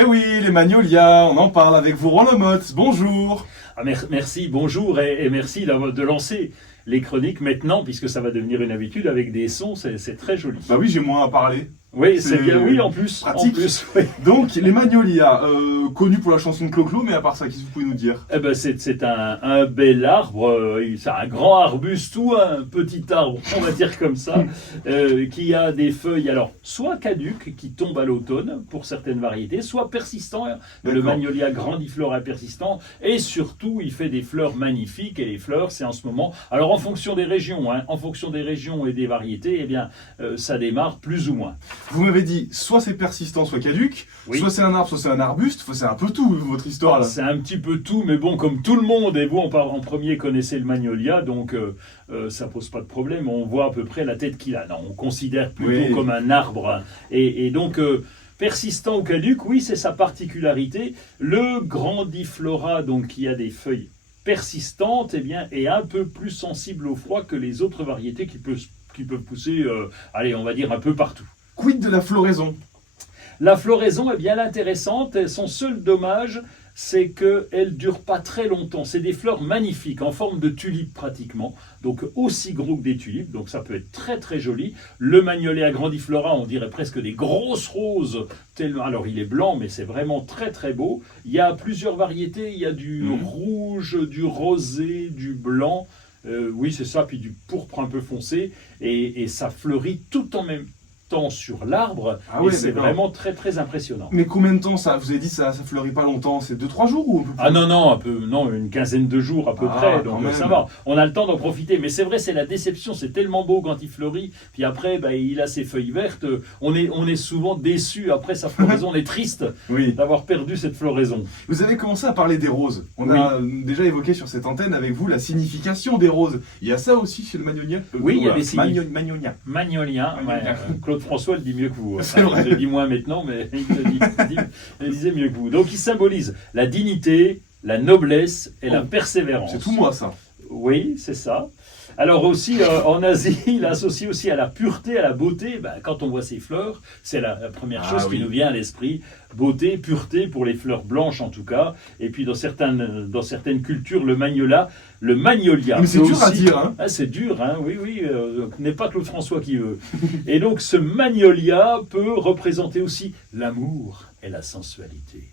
Eh oui, les magnolias, on en parle avec vous, Roland Motte. Bonjour. Merci, bonjour et merci de lancer les chroniques maintenant, puisque ça va devenir une habitude avec des sons, c'est très joli. Bah oui, j'ai moins à parler. Oui, c'est bien, oui, en plus. Pratique. En plus, oui. Donc, les magnolias, connus pour la chanson de Clo-Clo, mais à part ça, qu'est-ce que vous pouvez nous dire? Eh ben, c'est un bel arbre, c'est un grand arbuste ou un petit arbre, on va dire comme ça, qui a des feuilles, alors, soit caduques, qui tombent à l'automne pour certaines variétés, soit persistants. Le magnolia grandiflora est persistant, et surtout, il fait des fleurs magnifiques, et les fleurs, c'est en ce moment, alors en fonction des régions, en fonction des régions et des variétés, eh bien, ça démarre plus ou moins. Vous m'avez dit, soit c'est persistant, soit caduque, Oui. soit c'est un arbre, soit c'est un arbuste, c'est un peu tout, votre histoire là. C'est un petit peu tout, mais bon, comme tout le monde, et vous en premier connaissez le magnolia, donc ça pose pas de problème, on voit à peu près la tête qu'il a. Non, on considère plutôt comme un arbre, et donc persistant ou caduque, oui, c'est sa particularité. Le grandiflora, donc qui a des feuilles persistantes, eh bien, est un peu plus sensible au froid que les autres variétés qui peuvent pousser, allez, on va dire un peu partout. Quid de la floraison? La floraison est bien intéressante. Son seul dommage, c'est qu'elle ne dure pas très longtemps. C'est des fleurs magnifiques, en forme de tulipes pratiquement, donc aussi gros que des tulipes, donc ça peut être très très joli. Le magnolia grandiflora, on dirait presque des grosses roses, tellement... alors il est blanc, mais c'est vraiment très très beau. Il y a plusieurs variétés, il y a du rouge, du rosé, du blanc, oui c'est ça, puis du pourpre un peu foncé, et ça fleurit tout en même temps sur l'arbre, et c'est vraiment très très impressionnant. Mais combien de temps ça? Vous avez dit ça fleurit pas longtemps, c'est 2-3 jours ou un peu plus? Ah non, une quinzaine de jours à peu près, donc ça va. On a le temps d'en profiter, mais c'est vrai, c'est la déception, c'est tellement beau quand il fleurit, puis après, il a ses feuilles vertes, on est souvent déçu après sa floraison, on est triste d'avoir perdu cette floraison. Vous avez commencé à parler des roses. On a déjà évoqué sur cette antenne avec vous la signification des roses. Il y a ça aussi chez le magnolia? Oui, il y a des Magnolia. Magnolia, Claude François le dit mieux que vous. C'est vrai. Il le dit moins maintenant, mais il le disait mieux que vous. Donc il symbolise la dignité, la noblesse et la persévérance. C'est tout moi ça. Oui, c'est ça. Alors aussi, en Asie, il associe aussi à la pureté, à la beauté. Quand on voit ces fleurs, c'est la première chose qui nous vient à l'esprit. Beauté, pureté, pour les fleurs blanches en tout cas. Et puis dans certaines cultures, le magnolia. Mais c'est dur à dire, hein. Ah, c'est dur, hein, oui. N'est pas Claude François qui veut. Et donc ce magnolia peut représenter aussi l'amour et la sensualité.